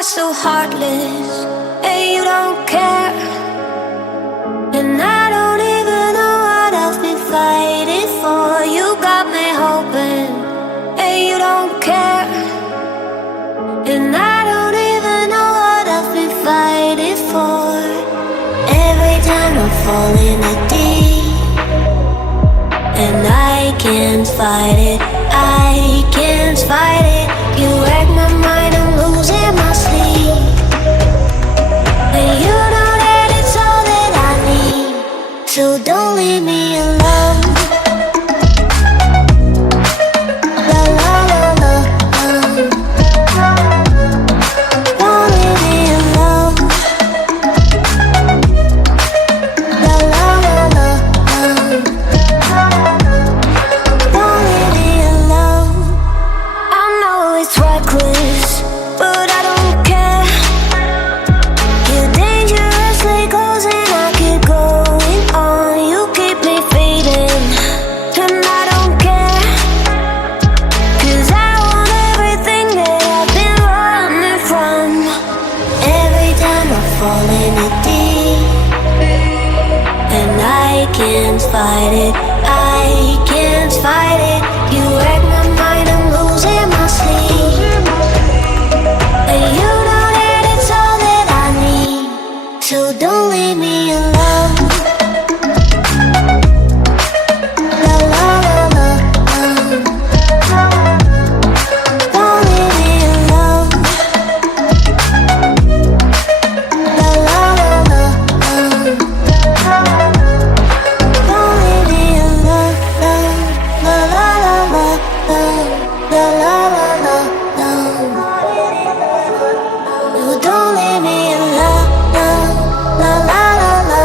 are so heartless, and you don't care. And I don't even know what I've been fighting for. You got me hoping, and you don't care. And I don't even know what I've been fighting for. Every time I fall in the deep, and I can't fight it, I can't fight it. You wreck my mind, I'm losing my sleep. And you know that it's all that I need, so don't leave me alone. La la la la, don't leave me alone. La la la la, don't leave me alone. I know it's reckless, but I don't care. You're dangerously close and I keep going on. You keep me fading, and I don't care. 'Cause I want everything that I've been running from. Every time I fall in the deep, and I can't fight it, I can't fight it. You wreck my mind, I'm losing my sleep. And you know that it's all that I need, so don't leave me alone. La la la la, don't leave me alone. La la la la, don't leave me alone. La la la la, la la la la, no, don't leave me alone. La la la la,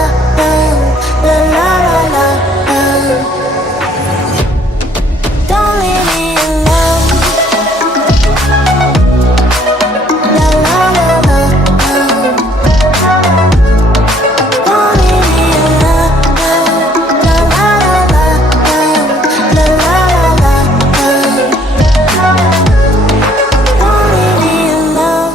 la la la la, don't leave me alone. La la la la, don't leave me alone. La la la la, la la la la, don't leave me alone.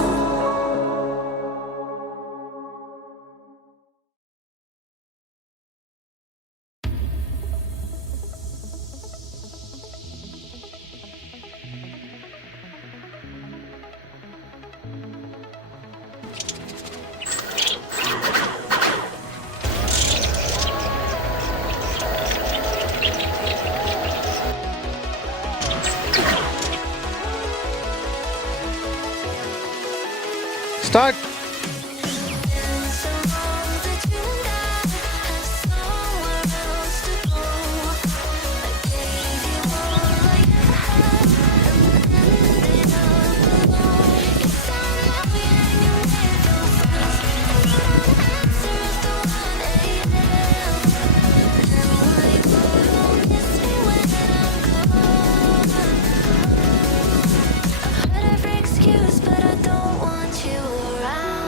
Start. Excuse, but I don't want you around.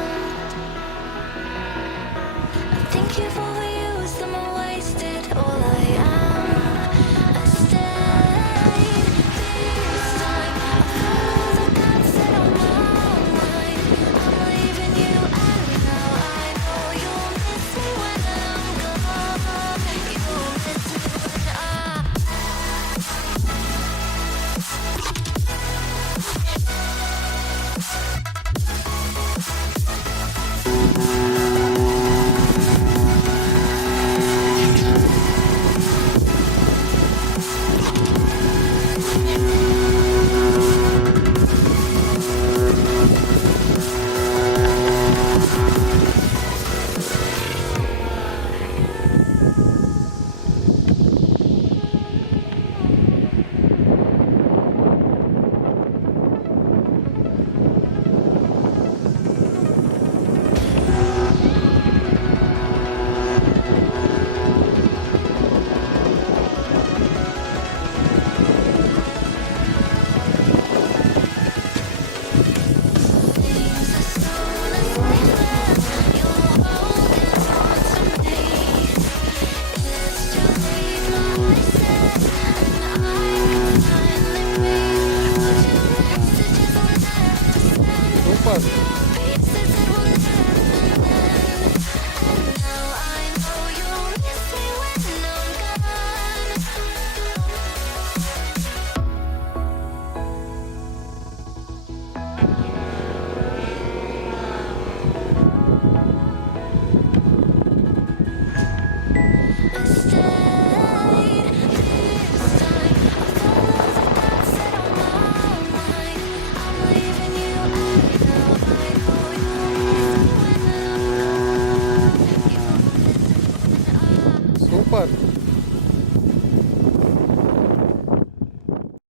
ऊपर